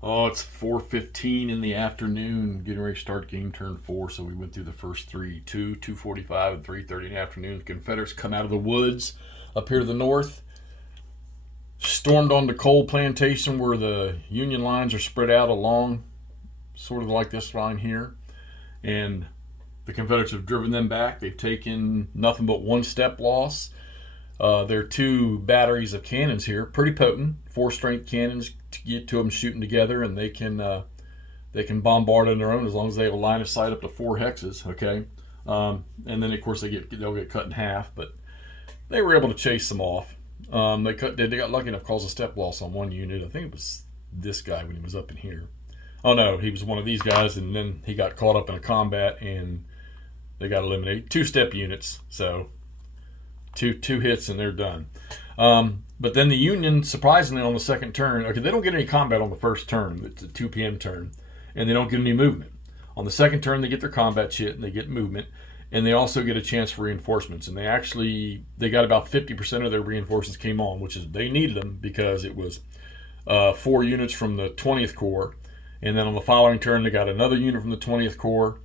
Oh, it's 4:15 in the afternoon, getting ready to start game turn 4. So we went through the first three, 2:45, and 3:30 in the afternoon. The Confederates come out of the woods up here to the north, stormed on the coal plantation where the Union lines are spread out along, sort of like this line here. And the Confederates have driven them back. They've taken nothing but one step loss. There are two batteries of cannons here, pretty potent, four-strength cannons to get to them shooting together, and they can bombard on their own as long as they have a line of sight up to four hexes. Okay, and then of course they'll get cut in half, but they were able to chase them off. They got lucky enough to cause a step loss on one unit. I think it was this guy when he was up in here. Oh no, he was one of these guys, and then he got caught up in a combat, and they got eliminated. Two-step units, so two hits and they're done. But then the Union, surprisingly, on the second turn, okay, they don't get any combat on the first turn. It's a 2 p.m. turn, and they don't get any movement. On the second turn, they get their combat shit and they get movement, and they also get a chance for reinforcements. And they got about 50% of their reinforcements came on, which is they needed them because it was 4 units from the 20th Corps, and then on the following turn, they got another unit from the 20th Corps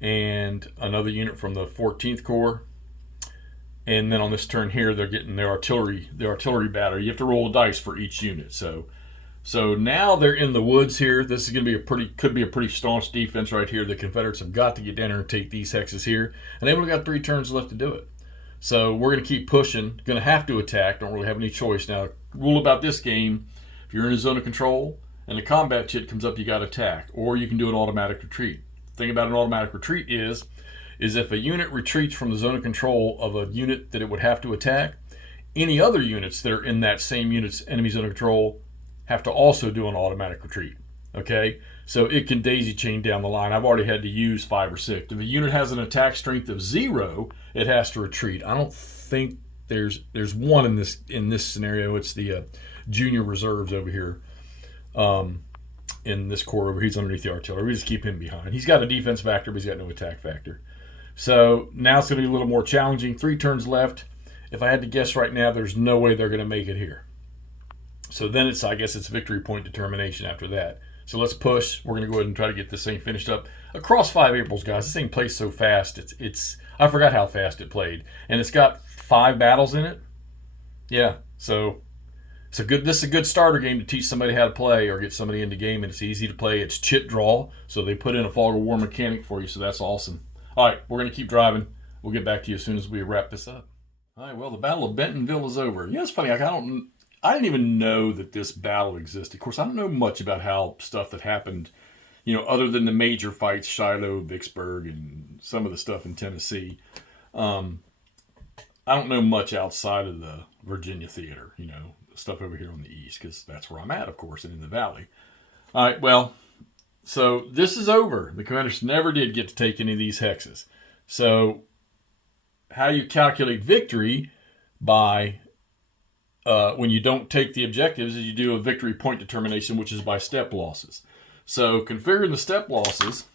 and another unit from the 14th Corps. And then on this turn here, they're getting their artillery battery. You have to roll a dice for each unit. So now they're in the woods here. This is going to could be a pretty staunch defense right here. The Confederates have got to get down here and take these hexes here, and they've only got 3 turns left to do it. So we're going to keep pushing. Going to have to attack. Don't really have any choice now. Rule about this game: if you're in a zone of control and the combat shit comes up, you got to attack, or you can do an automatic retreat. The thing about an automatic retreat is if a unit retreats from the zone of control of a unit that it would have to attack, any other units that are in that same unit's enemy zone of control have to also do an automatic retreat. Okay? So it can daisy chain down the line. I've already had to use 5 or 6. If a unit has an attack strength of 0, it has to retreat. I don't think there's one in this scenario. It's the junior reserves over here. In this corps over, he's underneath the artillery. We just keep him behind. He's got a defense factor, but he's got no attack factor. So now it's going to be a little more challenging. 3 turns left. If I had to guess right now, there's no way they're going to make it here. So then I guess it's victory point determination after that. So let's push. We're going to go ahead and try to get this thing finished up across 5 Aprils, guys. This thing plays so fast. It's I forgot how fast it played, and it's got 5 battles in it. Yeah. So this is a good starter game to teach somebody how to play or get somebody into game, and it's easy to play. It's chit draw, so they put in a fog of war mechanic for you. So that's awesome. All right, we're going to keep driving. We'll get back to you as soon as we wrap this up. All right, well, the Battle of Bentonville is over. Yeah, it's funny. I didn't even know that this battle existed. Of course, I don't know much about how stuff that happened, other than the major fights, Shiloh, Vicksburg, and some of the stuff in Tennessee. I don't know much outside of the Virginia theater, stuff over here on the east, because that's where I'm at, of course, and in the valley. All right, well, so this is over. The Commanders never did get to take any of these hexes. So how you calculate victory by when you don't take the objectives is you do a victory point determination, which is by step losses. So configuring the step losses,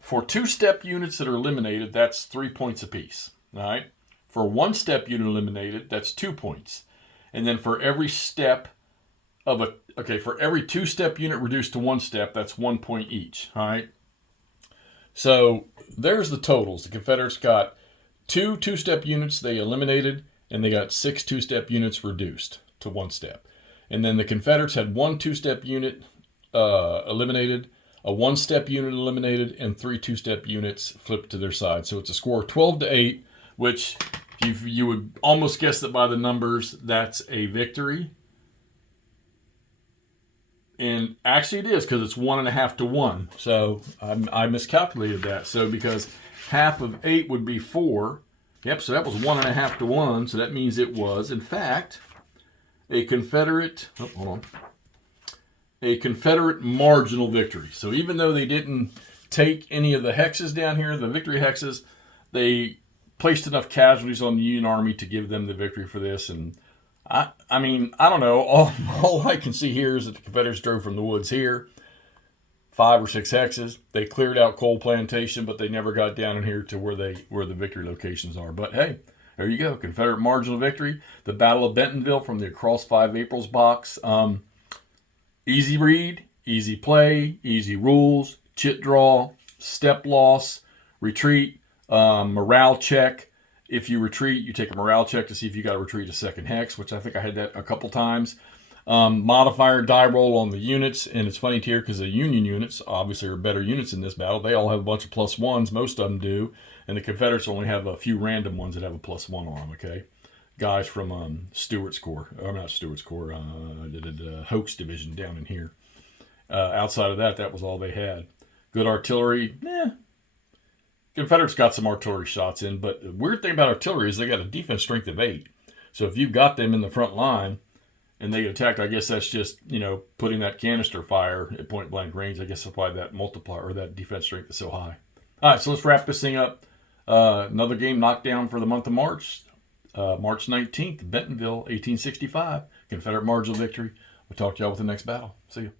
for 2-step units that are eliminated, that's 3 points apiece. All right. For 1-step unit eliminated, that's 2 points. And then for every step for every 2-step unit reduced to 1 step, that's 1 point each. All right. So there's the totals. The Confederates got 2 2-step units they eliminated, and they got 6 2-step units reduced to 1 step. And then the Confederates had 1 2-step unit eliminated, a 1-step unit eliminated, and 3 2-step units flipped to their side. So it's a score of 12-8, which you would almost guess that by the numbers, that's a victory. And actually it is, because it's 1.5 to 1. So I miscalculated that. So because half of 8 would be 4. Yep, so that was 1.5 to 1. So that means it was, in fact, a Confederate marginal victory. So even though they didn't take any of the hexes down here, the victory hexes, they placed enough casualties on the Union Army to give them the victory for this. And I don't know. All I can see here is that the Confederates drove from the woods here, 5 or 6 hexes. They cleared out Coal Plantation, but they never got down in here to where the victory locations are. But hey, there you go. Confederate marginal victory. The Battle of Bentonville from the Across 5 Aprils box. Easy read, easy play, easy rules, chit draw, step loss, retreat, morale check. If you retreat, you take a morale check to see if you got to retreat a second hex, which I think I had that a couple times. Modifier die roll on the units, and it's funny to hear because the Union units obviously are better units in this battle. They all have a bunch of +1s, most of them do, and the Confederates only have a few random ones that have a +1 on them. Okay, guys from Stewart's Corps, or not Stewart's Corps, Hoke's Division down in here. Outside of that, that was all they had. Good artillery, Confederates got some artillery shots in, but the weird thing about artillery is they got a defense strength of 8. So if you've got them in the front line and they get attacked, I guess that's just, putting that canister fire at point blank range. I guess that's why that multiplier or that defense strength is so high. All right, so let's wrap this thing up. Another game knocked down for the month of March. March 19th, Bentonville, 1865. Confederate marginal victory. We'll talk to y'all with the next battle. See you.